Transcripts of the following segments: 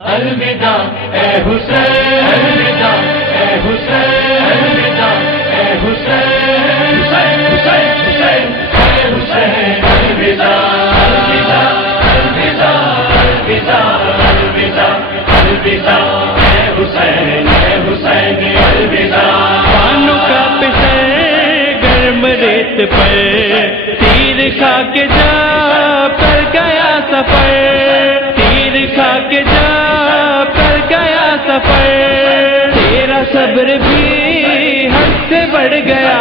الوداع اے حسین، الوداع اے حسین، الوداع اے حسین، حسین حسین حسین اے حسین، الوداع الوداع الوداع الوداع الوداع الوداع اے حسین، اے حسین الوداع۔ پانوں کا پسر گرم ریت پر تیر کھا کے جا کر گیا سفر، تیر کھا کے جا کر گیا سفر، تیرا صبر بھی حد سے بڑھ گیا۔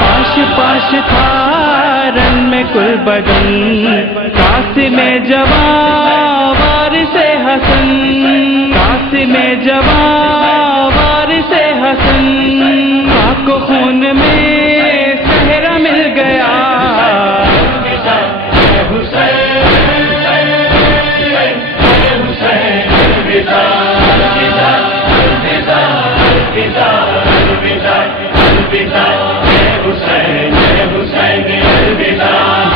پاش پاش تھا رن میں کل بدن، قاسم جواں وارث حسن، قاسم جواں وارث حسن، خاک و خون میں صحرا مل گیا۔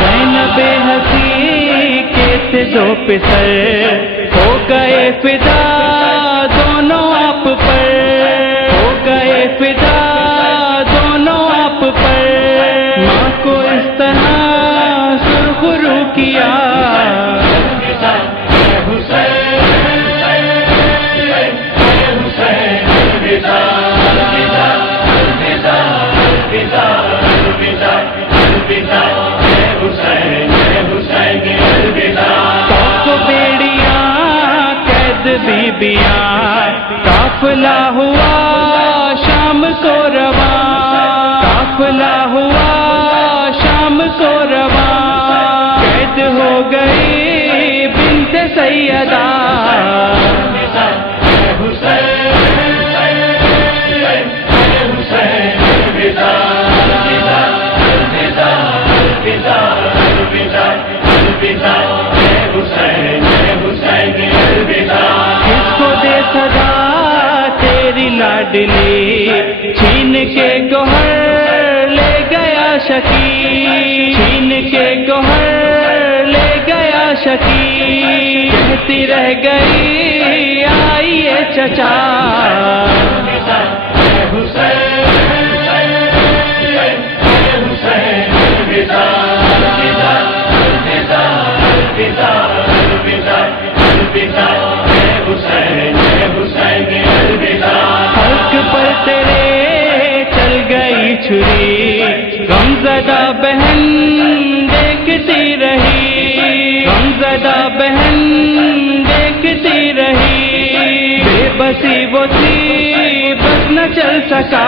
زینب ہنسی کے تھے دو پسر، ہو گئے فدا دونوں آپ پر، ہو گئے فدا دونوں آپ پر، ماں کو اس طرح سرخرو کیا۔ بیبیاں قافلہ ہوا شام کو رواں، قافلہ ہوا شام کو رواں، قید ہو گئی بنت سیدہ۔ لاڈلی چھین کے گوہر لے گیا شکی، چھین کے گوہر لے گیا شکی، کہتی رہ گئی آئیے چچا۔ چھری غمزدہ بہن دیکھتی رہی، غمزدہ بہن دیکھتی رہی، بے بسی وہ تھی بس نہ چل سکا۔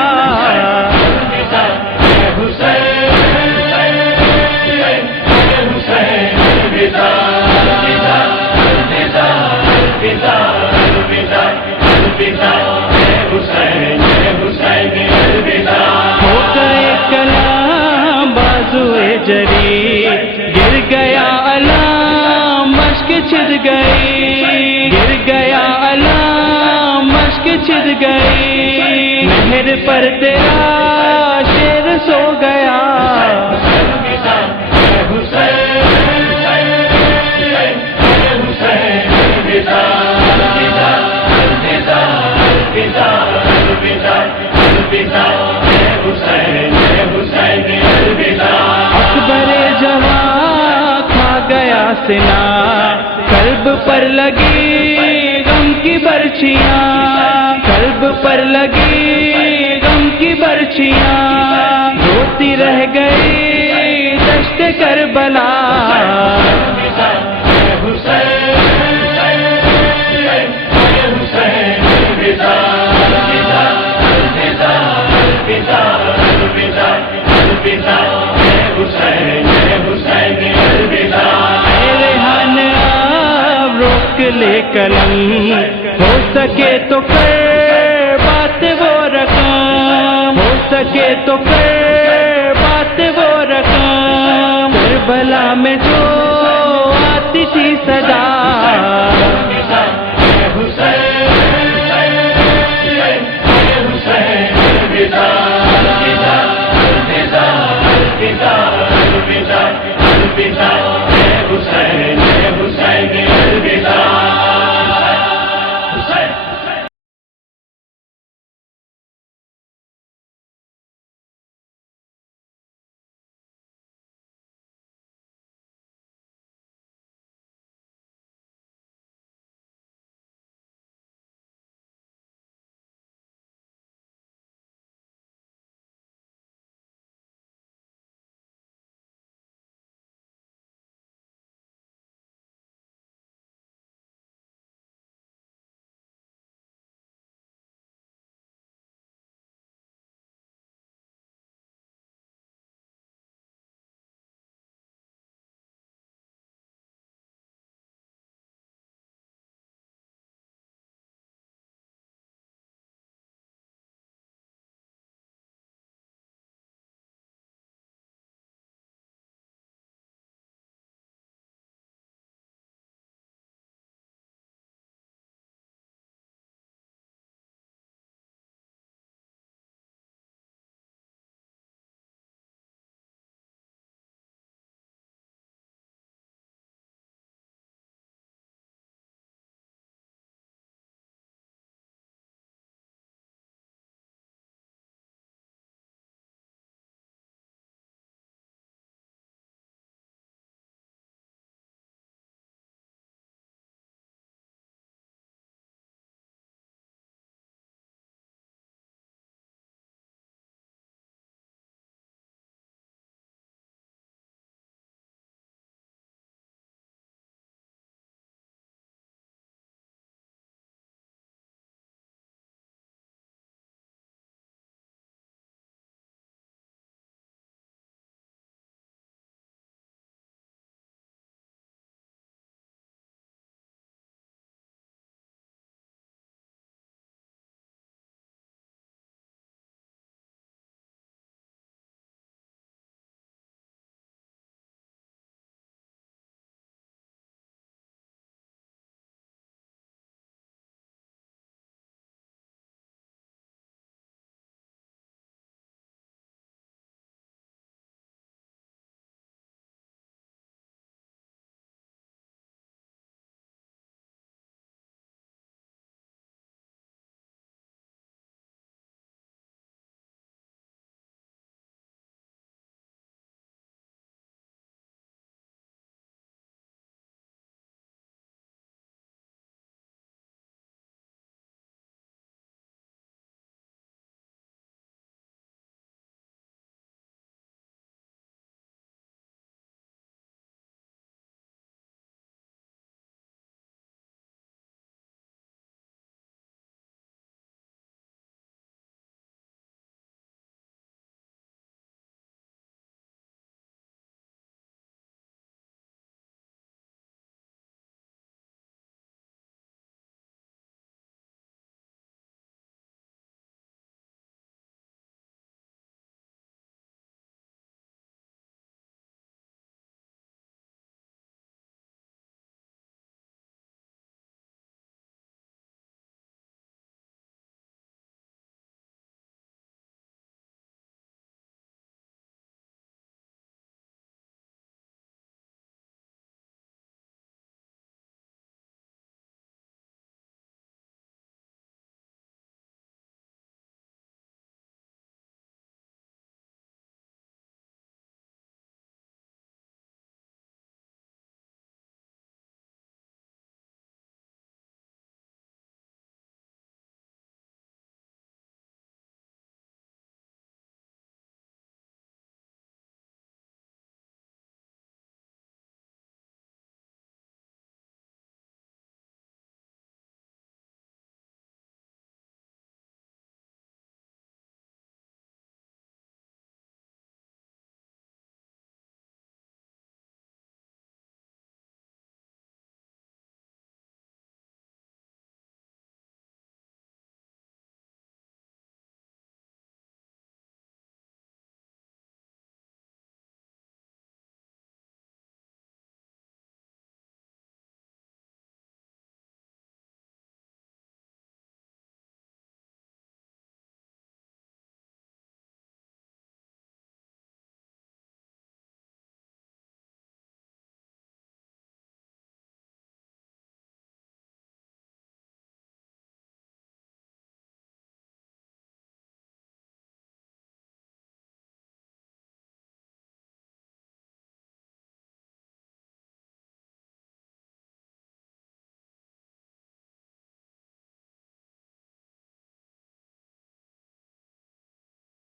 جری گر گیا علام مشک چھد گئی، گر گیا علام مشک چھد گئی، نہر پر تیرا شیر سو گیا۔ سنا قلب پر لگی غم کی برچیاں، قلب پر لگی غم کی برچیاں، روتی رہ گئی دشت کربلا۔ لے قلم ہو سکے تو کر بات وہ رقم، ہو سکے تو کر بات وہ رقم، کربلا میں جو